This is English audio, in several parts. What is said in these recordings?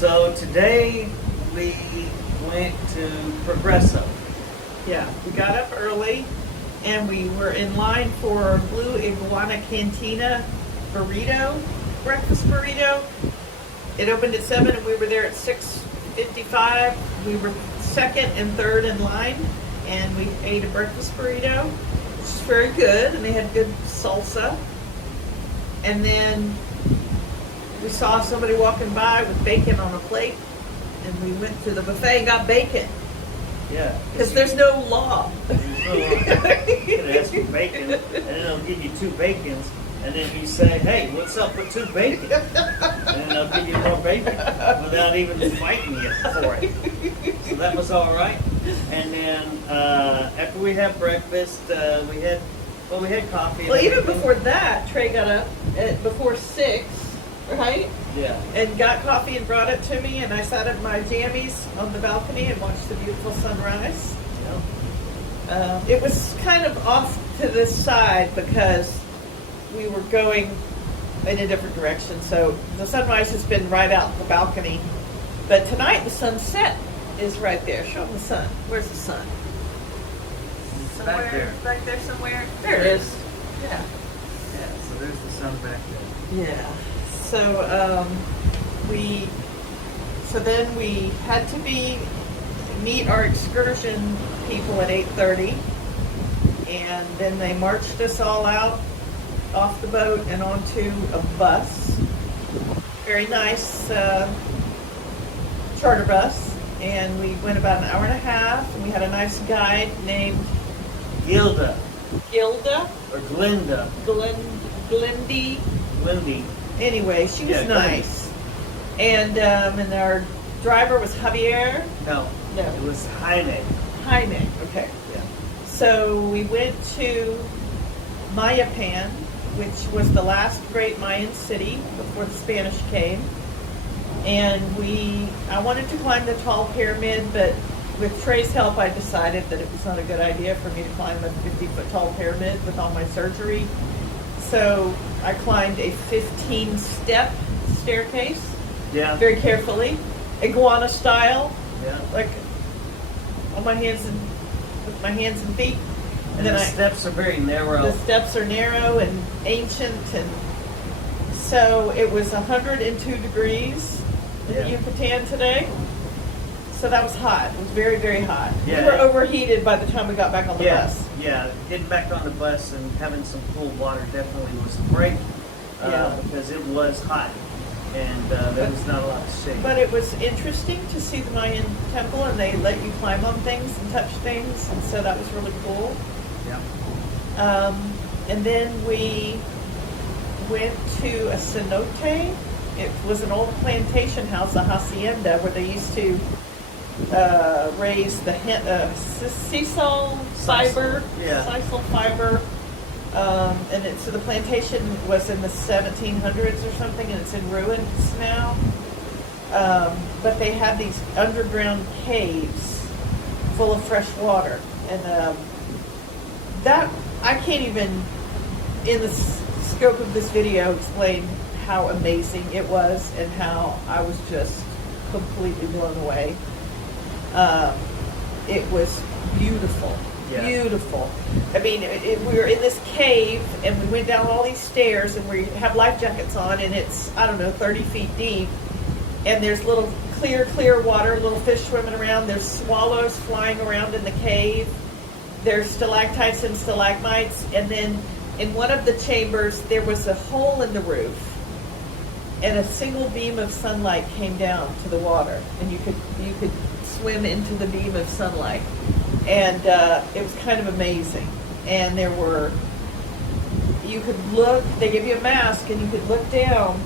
So today we went to Progresso. Yeah, we got up early and we were in line for Blue Iguana Cantina breakfast burrito. It opened at 7 and we were there at 6:55. We were second and third in line and we ate a breakfast burrito, which is very good, and they had good salsa. And then we saw somebody walking by with bacon on a plate, and we went to the buffet and got bacon. Yeah. Because there's no law. There's no law. You can ask for bacon, and then they'll give you 2 bacons, and then you say, hey, what's up with 2 bacon? And then they'll give you more bacon without even fighting you for it. So that was all right. And then after we had breakfast, we had coffee. Well, even before that, Trey got up at before 6, right? Yeah. And got coffee and brought it to me, and I sat at my jammies on the balcony and watched the beautiful sunrise. Yeah. It was kind of off to this side because we were going in a different direction. So the sunrise has been right out the balcony. But tonight the sunset is right there. Show them the sun. Where's the sun? Somewhere, back there. Back there somewhere? There it is. Yeah. Yeah, so there's the sun back there. Yeah. So then we had to meet our excursion people at 8:30, and then they marched us all out off the boat and onto a bus. Very nice charter bus, and we went about an hour and a half, and we had a nice guide named Gilda. Or Glinda. Glindy. Anyway, she was Yeah, nice. And our driver was Javier. No. It was Jaime. Okay. Yeah. So we went to Mayapan, which was the last great Mayan city before the Spanish came. And I wanted to climb the tall pyramid, but with Trey's help, I decided that it was not a good idea for me to climb a 50-foot tall pyramid with all my surgery. So I climbed a 15-step staircase. Yeah. Very carefully, iguana style, Yeah. like on my hands and with my hands and feet. And the steps are very narrow. The steps are narrow and ancient, and so it was 102 degrees in Yucatan today. So that was hot. It was very, very hot. Yeah. We were overheated by the time we got back on the bus. Yeah, getting back on the bus and having some cold water definitely was a break because it was hot and there was not a lot of shade. But it was interesting to see the Mayan temple, and they let you climb on things and touch things, and so that was really cool. Yeah. And then we went to a cenote. It was an old plantation house, a hacienda, where they used to raise the sisal fiber. Yeah. Sisal fiber. So the plantation was in the 1700s or something, and it's in ruins now. But they had these underground caves full of fresh water, and that I can't even, in the scope of this video, explain how amazing it was and how I was just completely blown away. It was beautiful. Yeah. Beautiful. I mean, we were in this cave, and we went down all these stairs, and we have life jackets on, and it's, 30 feet deep, and there's little clear water, little fish swimming around, there's swallows flying around in the cave, there's stalactites and stalagmites, and then in one of the chambers, there was a hole in the roof, and a single beam of sunlight came down to the water, and you could swim into the beam of sunlight. And it was kind of amazing. And you could look, they give you a mask, and you could look down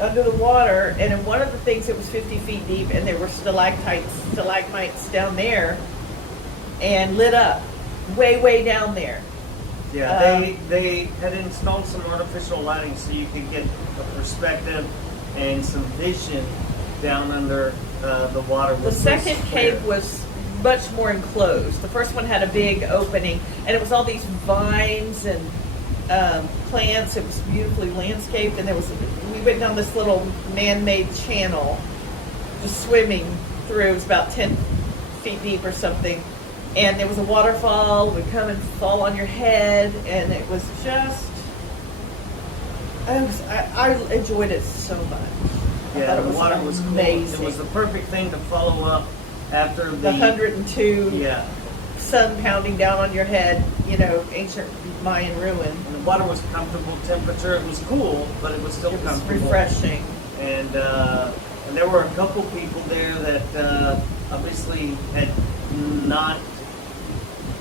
under the water, and in one of the things it was 50 feet deep, and there were stalagmites down there, and lit up, way down there. Yeah, they had installed some artificial lighting so you could get a perspective and some vision down under the water. The second cave was much more enclosed. The first one had a big opening, and it was all these vines and plants. It was beautifully landscaped, and we went down this little man-made channel just swimming through. It was about 10 feet deep or something. And there was a waterfall, would come and fall on your head, and it was just, I enjoyed it so much. I Yeah, thought the water was amazing. cool. It was the perfect thing to follow up after The 102 Yeah, sun pounding down on your head, ancient Mayan ruin. and the water was comfortable temperature. It was cool, but it was still It was comfortable. refreshing. And there were a couple people there that obviously had not.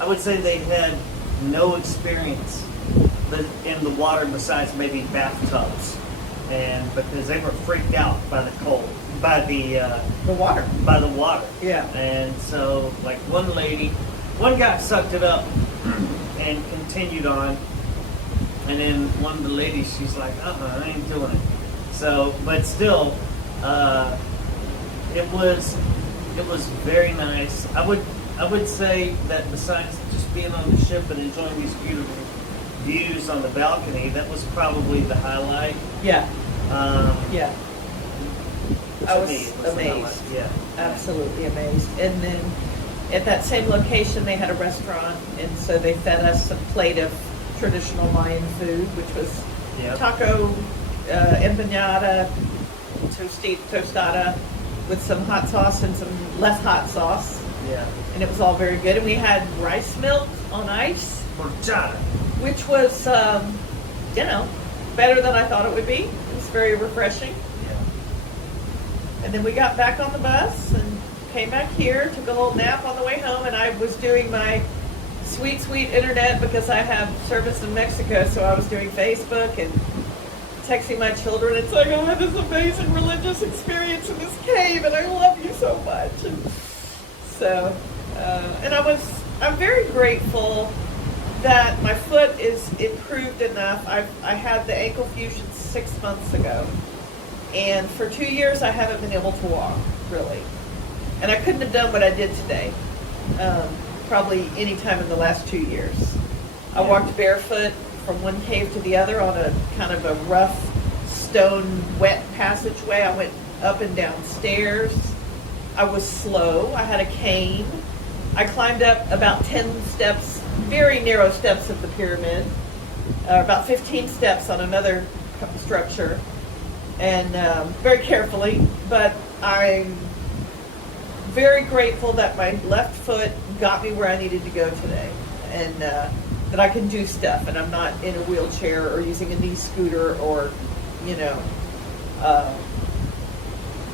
I would say they had no experience in the water besides maybe bathtubs, and because they were freaked out by the cold, by the water. by the water. Yeah. And so, like one guy sucked it up and continued on, and then one of the ladies, she's like, I ain't doing it. So, but still, it was very nice. I would say that besides just being on the ship and enjoying these beautiful views on the balcony, that was probably the highlight. Yeah. Yeah. I To was me, it the highlight. amazed. Yeah. Absolutely amazed. And then at that same location, they had a restaurant, and so they fed us a plate of traditional Mayan food, which was Yep. taco, empanada, tostada, with some hot sauce and some less hot sauce. Yeah. And it was all very good. And we had rice milk on ice, Horchata. which was, better than I thought it would be. It was very refreshing. Yeah. And then we got back on the bus and came back here, took a little nap on the way home, and I was doing my sweet, sweet internet because I have service in Mexico, so I was doing Facebook and texting my children. It's like, I had this amazing religious experience in this cave, and I love you so much. And so, I'm very grateful that my foot is improved enough. I had the ankle fusion 6 months ago, and for 2 years I haven't been able to walk, really. And I couldn't have done what I did today, probably any time in the last 2 years. I walked barefoot from one cave to the other on a kind of a rough stone wet passageway. I went up and down stairs. I was slow. I had a cane. I climbed up about 10 steps, very narrow steps of the pyramid, about 15 steps on another structure, and very carefully. But I'm very grateful that my left foot got me where I needed to go today, and that I can do stuff, and I'm not in a wheelchair or using a knee scooter or,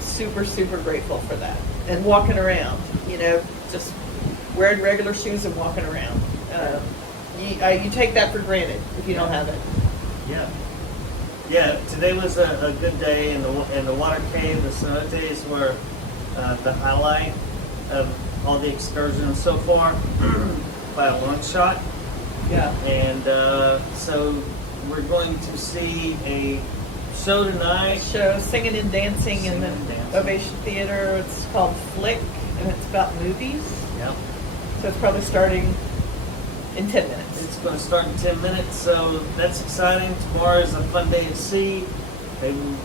super, super grateful for that. And walking around, just wearing regular shoes and walking around. You take that for granted if you don't have it. Yeah. Yeah, today was a good day, and the water cave, the cenotes were the highlight of all the excursions so far by a long shot. Yeah. And so we're going to see a show tonight. Show singing and dancing in the Singing and dancing. Ovation Theater. It's called Flick, and it's about movies. Yep. So it's probably starting in 10 minutes. It's going to start in 10 minutes, so that's exciting. Tomorrow is a fun day at sea.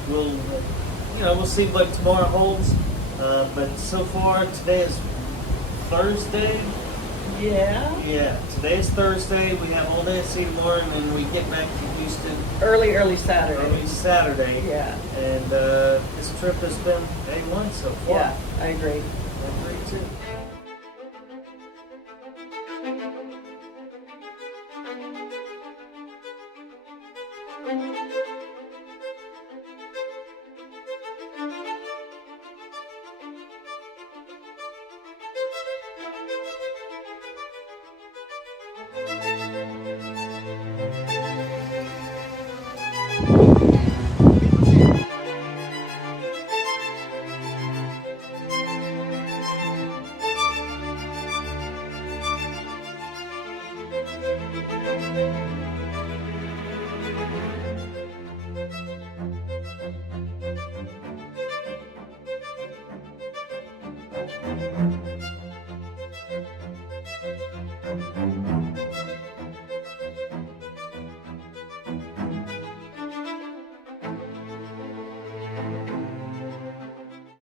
We'll see what tomorrow holds. But so far, today is Thursday. Yeah. Yeah, today is Thursday. We have all day at sea tomorrow, and then we get back to Houston Early Saturday. early Saturday. Yeah. And this trip has been A1 so far. Yeah, I agree. I agree too.